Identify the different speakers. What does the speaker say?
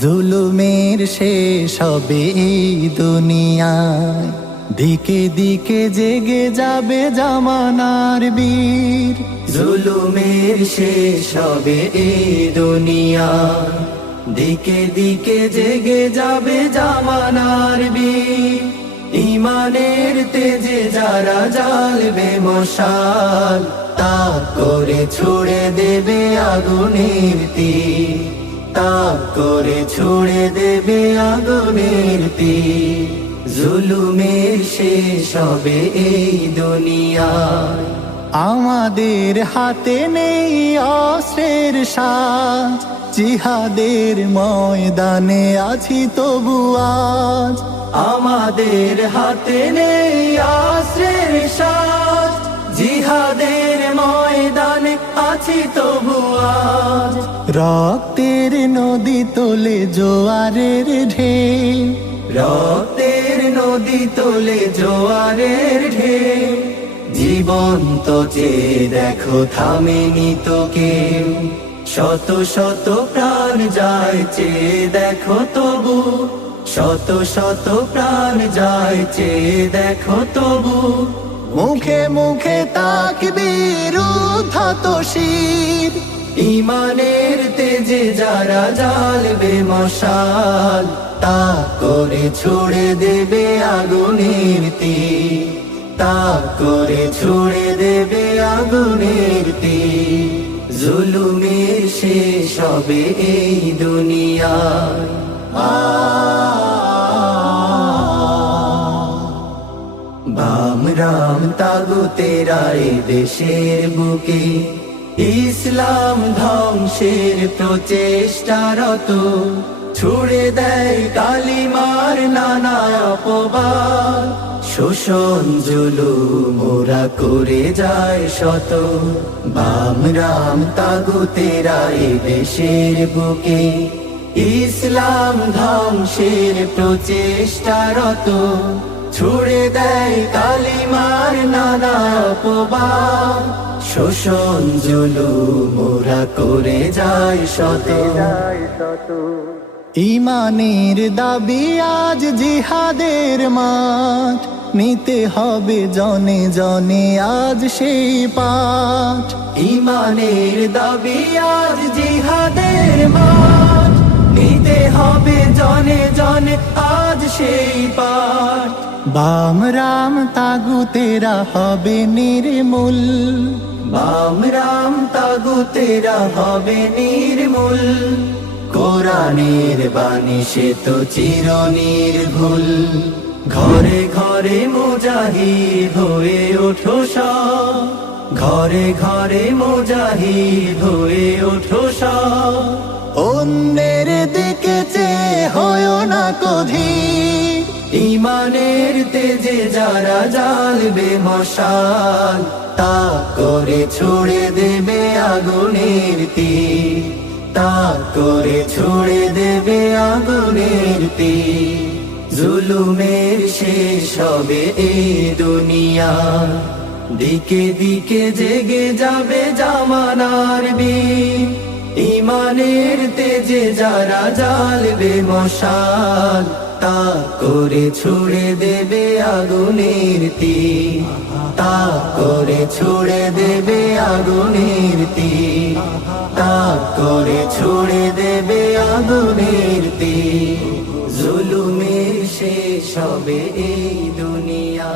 Speaker 1: জুলুমের শেষ হবে এই দুনিয়ায়। দিকে দিকে জেগে যাবে জামানার বীর।
Speaker 2: জুলুমের শেষ হবে এই দুনিয়া। দিকে দিকে জেগে যাবে জামানার বীর। ইমানের তেজে যারা জ্বালবে মশাল তা করে ছুড়ে দেবে আগুনের তীর। তাপ করে ছুড়ে দেবে আগুনের তীর। জুলুমের শেষ হবে এই দুনিয়ায়।
Speaker 1: আমাদের হাতে নেই অস্ত্রের সাজ জিহাদের ময়দানে আছি তবু আজ।
Speaker 2: আমাদের হাতে নেই আশ্রের সাজ জিহাদের ময়দানে আছি তবু আজ।
Speaker 1: রক্তের নদী তোলে জোয়ারের ঢেউ
Speaker 2: রক্তের নদী তোলে জোয়ারের ঢেউ। জীবন্ত চেয়ে দেখো, থামেনি তো কেউ। শত শত প্রাণ যায় চেয়ে দেখো তবু। শত শত প্রাণ যায় চেয়ে দেখো তবু।
Speaker 1: মুখে মুখে তাকবীর উদ্ধত শির।
Speaker 2: ইমানের তেজে যারা জ্বালবে মশাল, তা করে ছুড়ে দেবে আগুনের তীর। তা করে ছুড়ে দেবে আগুনের তীর। জুলুমের শেষ হবে এই দুনিয়ায়। বাম রাম তাগু তেরা এ দেশের বুকে। ইসলাম ধ্বংসের প্রচেষ্টারত। ছুড়ে দেয় কালিমার নানা অপবাদ। শোষণ জুলু মোরা করে যায় শত। বাম রাম তাগু তেরা এ দেশের বুকে। ইসলাম ধ্বংসের প্রচেষ্টারত। ছুড়ে দেয় কালিমার নানা অপবাদ। শোষণ জুলু মোরা করে যায় শত।
Speaker 1: ইমানের দাবি আজ জিহাদের মাঠ, নিতে হবে জনে জনে আজ সেই পাঠ।
Speaker 2: ইমানের দাবি আজ জিহাদের মাঠ, নিতে হবে জনে জনে আজ সেই পাঠ।
Speaker 1: বাম রাম তাগু তেরা হবে নির্মূল।
Speaker 2: বাম রাম তাগু তেরা হবে নির্মূল। কোরআনের বাণী সে তো চির নির্ভুল ঘরে ঘরে মুজাহিদ হয়ে ওঠো ঘরে ঘরে মুজাহিদ হয়ে ওঠো
Speaker 1: অন্যের দিকে চেয়ে হয় না কধি।
Speaker 2: ইমানের তেজে যারা জ্বালবে মশাল। তা করে ছুড়ে দেবে আগুনের তীর। তা করে ছুড়ে দেবে আগুনের তীর। জুলুমের শেষ হবে এই দুনিয়া। দিকে দিকে জেগে যাবে জামানার বীর। ইমানের তেজে যারা জ্বালবে মশাল। তা করে ছুড়ে দেবে আগুনের তীর। তা করে ছুড়ে দেবে আগুনের তীর। তা করে ছুড়ে দেবে আগুনের তীর। জুলুমের শেষ হবে এই দুনিয়া।